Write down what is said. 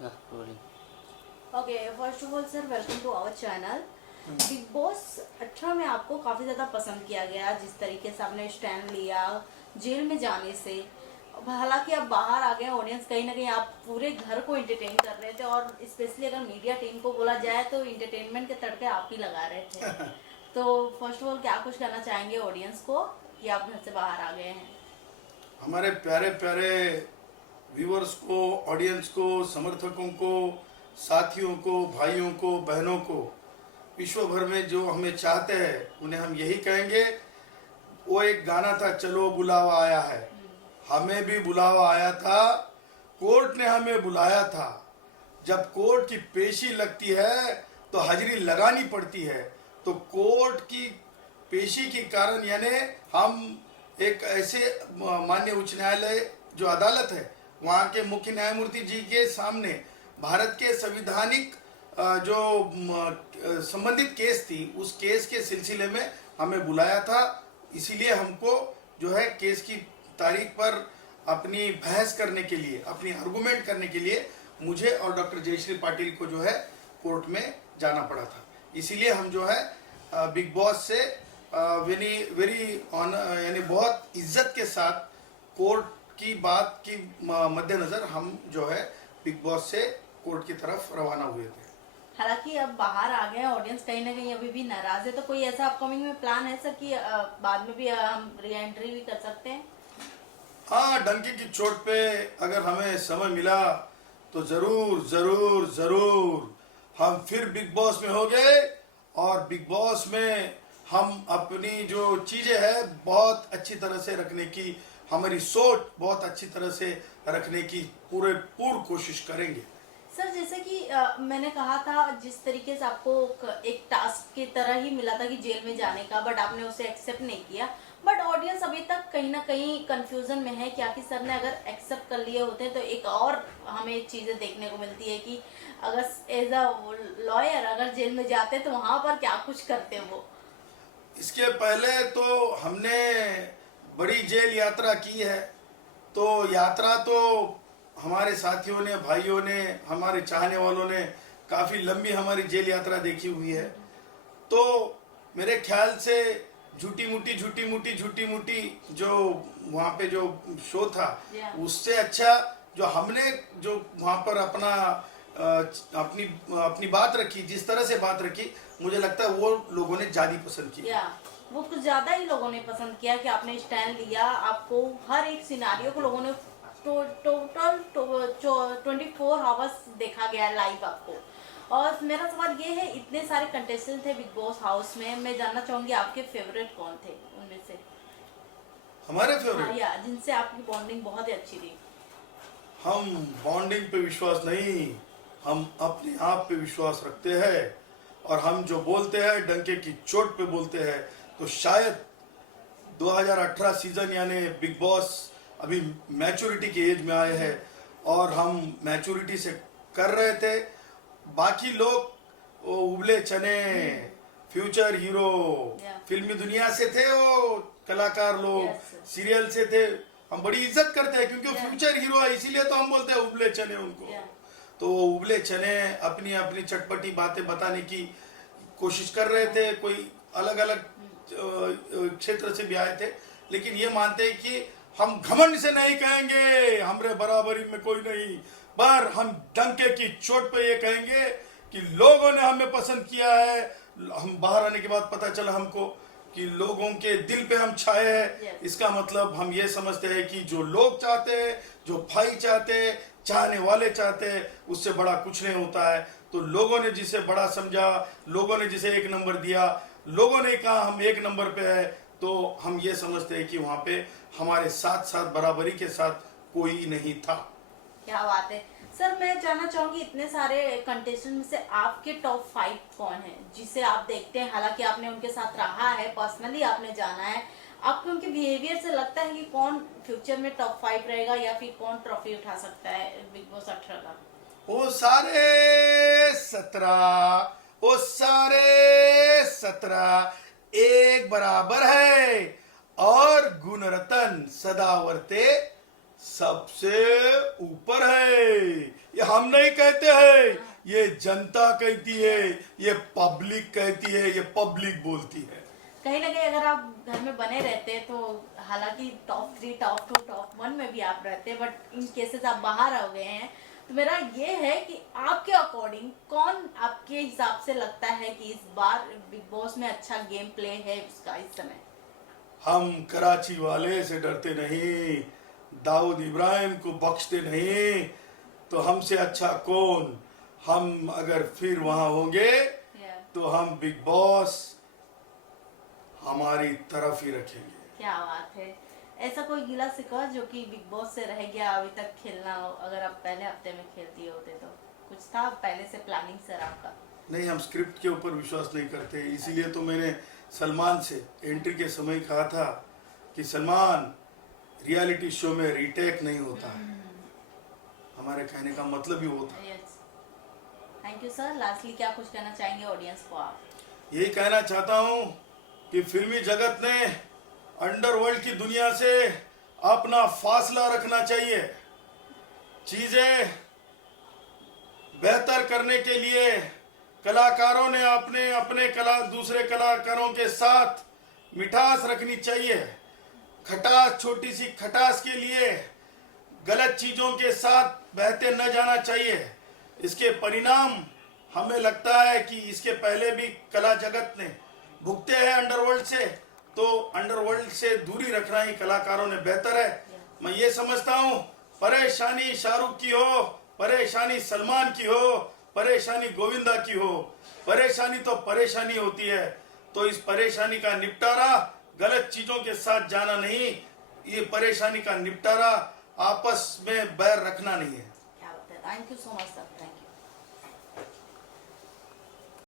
Yeah, rolling. Okay first of all sir welcome to our channel. Bigg Boss 18 में आपको काफ़ी ज़्यादा पसंद किया गया, जिस तरीके से आपने स्टैंड लिया जेल में जाने से। हालांकि आप बाहर आ गए, ऑडियंस कहीं ना कहीं आप पूरे घर को एंटरटेन कर रहे थे, और स्पेशली अगर मीडिया टीम को बोला जाए तो एंटरटेनमेंट के तड़के आप ही लगा रहे थे। तो फर्स्ट ऑफ ऑल क्या कुछ कहना चाहेंगे ऑडियंस को कि आप घर से बाहर आ गए हैं? हमारे प्यारे प्यारे व्यूअर्स को, ऑडियंस को, समर्थकों को, साथियों को, भाइयों को, बहनों को, विश्व भर में जो हमें चाहते हैं उन्हें हम यही कहेंगे। वो एक गाना था, चलो बुलावा आया है, हमें भी बुलावा आया था, कोर्ट ने हमें बुलाया था। जब कोर्ट की पेशी लगती है तो हाजिरी लगानी पड़ती है। तो कोर्ट की पेशी के कारण यानी हम एक ऐसे माननीय उच्च न्यायालय जो अदालत है वहाँ के मुख्य न्यायमूर्ति जी के सामने भारत के संविधानिक जो संबंधित केस थी, उस केस के सिलसिले में हमें बुलाया था। इसीलिए हमको जो है केस की तारीख पर अपनी बहस करने के लिए, अपनी आर्गुमेंट करने के लिए मुझे और डॉक्टर जयश्री पाटिल को जो है कोर्ट में जाना पड़ा था। इसीलिए हम जो है बिग बॉस से वेरी वेरी ऑनर यानी बहुत इज्जत के साथ कोर्ट की बात की मद्देनजर हम जो है बिग बॉस से कोर्ट की तरफ रवाना हुए थे। हालांकि अब बाहर आ गए, ऑडियंस कहीं ना कहीं अभी भी नाराज है, तो कोई ऐसा अपकमिंग में प्लान है सर कि बाद में भी हम री एंट्री भी कर सकते हैं? हाँ, डंकी की चोट पे अगर हमें समय मिला तो जरूर जरूर जरूर हम फिर बिग बॉस में हो गए, और बिग बॉस में हम अपनी जो चीजें हैं बहुत अच्छी तरह से रखने की, हमारी सोच बहुत अच्छी तरह से रखने की पूरी कोशिश करेंगे। सर जैसे कि मैंने कहा था, जिस तरीके से आपको एक टास्क की तरह ही मिला था कि जेल में जाने का, बट आपने उसे एक्सेप्ट नहीं किया। बट ऑडियंस अभी तक कहीं ना कहीं कंफ्यूजन में है, क्या कि सर ने अगर एक्सेप्ट कर लिए होते तो एक और हमें चीजें देखने को मिलती है कि अगर एज अ लॉयर अगर जेल में जाते तो वहां पर क्या कुछ करते वो। इसके पहले तो हमने बड़ी जेल यात्रा की है, तो यात्रा तो हमारे साथियों ने, भाइयों ने, हमारे चाहने वालों ने काफ़ी लंबी हमारी जेल यात्रा देखी हुई है। तो मेरे ख्याल से झूठी मूठी जो वहाँ पे जो शो था, उससे अच्छा जो हमने जो वहाँ पर अपनी अपनी बात रखी, जिस तरह से बात रखी, मुझे लगता है वो लोगों ने ज़्यादा पसंद की। वो कुछ ज्यादा ही लोगों ने पसंद किया कि आपने स्टैंड लिया, आपको हर एक सिनारियो को लोगों ने टोटल 24 आवर्स देखा गया लाइव आपको। और मेरा सवाल ये है, इतने सारे कंटेस्टेंट थे बिग बॉस हाउस में, मैं जानना चाहूंगी आपके फेवरेट कौन थे उनमें से? हमारे फेवरेट? हाँ, या जिनसे आपकी बॉन्डिंग बहुत ही अच्छी थी। हम बॉन्डिंग पे विश्वास नहीं, हम अपने आप पे विश्वास रखते हैं, और हम जो बोलते हैं डंके की चोट पे बोलते हैं। तो शायद 2018 सीजन यानी बिग बॉस अभी मैच्योरिटी के एज में आए हैं, और हम मैच्योरिटी से कर रहे थे। बाकी लोग वो उबले चने फ्यूचर हीरो फिल्मी दुनिया से थे, वो कलाकार लोग सीरियल से थे, हम बड़ी इज्जत करते हैं क्योंकि वो फ्यूचर हीरो है, इसीलिए तो हम बोलते हैं उबले चने उनको। तो वो उबले चने अपनी अपनी चटपटी बातें बताने की कोशिश कर रहे थे। कोई अलग अलग क्षेत्र से भी आए थे, लेकिन ये मानते हैं कि हम घमंड से नहीं कहेंगे हमरे बराबरी में कोई नहीं, पर हम डंके की चोट पे ये कहेंगे कि लोगों ने हमें पसंद किया है। हम बाहर आने के बाद पता चला हमको कि लोगों के दिल पे हम छाए हैं। इसका मतलब हम ये समझते हैं कि जो लोग चाहते हैं, जो भाई चाहते हैं, चाहने वाले चाहते हैं, उससे बड़ा कुछ नहीं होता है। तो लोगों ने जिसे बड़ा समझा, लोगों ने जिसे एक नंबर दिया, लोगों ने कहा हम एक नंबर पे है, तो हम ये समझते हैं कि वहाँ पे हमारे साथ साथ बराबरी के साथ कोई नहीं था। क्या बात है सर, मैं जानना चाहूंगी इतने सारे कंटेस्टेंट में से आपके टॉप 5 कौन है जिसे आप देखते हैं? हालांकि आपने उनके साथ रहा है, पर्सनली आपने जाना है, आपको उनके बिहेवियर से लगता है कि कौन फ्यूचर में टॉप 5 रहेगा या फिर कौन ट्रॉफी उठा सकता है बिग बॉस 18 का? वो सारे 17 एक बराबर है, और गुणरत्न सदावर्ते सबसे ऊपर है। ये हम नहीं कहते हैं, ये जनता कहती है, ये पब्लिक कहती है, ये पब्लिक बोलती है। कहीं ना कहीं अगर आप घर में बने रहते तो हालांकि टॉप 3 टॉप 2 टॉप 1 में भी आप रहते, बट इन केसेस आप बाहर हो गए हैं, तो मेरा ये है कि आपके अकॉर्डिंग कौन आपके हिसाब से लगता है कि इस बार बिग बॉस में अच्छा गेम प्ले है उसका इस समय? हम कराची वाले से डरते नहीं, दाऊद इब्राहिम को बख्शते नहीं, तो हमसे अच्छा कौन। हम अगर फिर वहां होंगे तो हम बिग बॉस हमारी तरफ ही रखेंगे। क्या बात है। ऐसा कोई गिला शिकवा जो कि बिग बॉस से रह गया अभी तक खेलना हो, अगर आप पहले हफ्ते में खेलती होते तो कुछ था पहले से प्लानिंग सर आपका? नहीं, हम स्क्रिप्ट के ऊपर विश्वास नहीं करते, इसीलिए तो मैंने सलमान से एंट्री के समय कहा था कि सलमान, रियलिटी शो में रीटेक नहीं होता है। हमारे कहने का मतलब ही वो था। Thank you sir. लास्टली क्या कुछ कहना चाहेंगे ऑडियंस को आप? यही कहना चाहता हूँ कि फिल्मी जगत ने अंडरवर्ल्ड की दुनिया से अपना फासला रखना चाहिए। चीजें बेहतर करने के लिए कलाकारों ने अपने अपने दूसरे कलाकारों के साथ मिठास रखनी चाहिए। खटास, छोटी सी खटास के लिए गलत चीजों के साथ बहते न जाना चाहिए। इसके परिणाम हमें लगता है कि इसके पहले भी कला जगत ने भुगते हैं अंडरवर्ल्ड से, तो अंडरवर्ल्ड से दूरी रखना ही कलाकारों ने बेहतर है। मैं ये समझता हूँ, परेशानी शाहरुख की हो, परेशानी सलमान की हो, परेशानी गोविंदा की हो, परेशानी तो परेशानी होती है, तो इस परेशानी का निपटारा गलत चीजों के साथ जाना नहीं, ये परेशानी का निपटारा आपस में बैर रखना नहीं है। क्या बात है। Thank you so much sir. Thank you.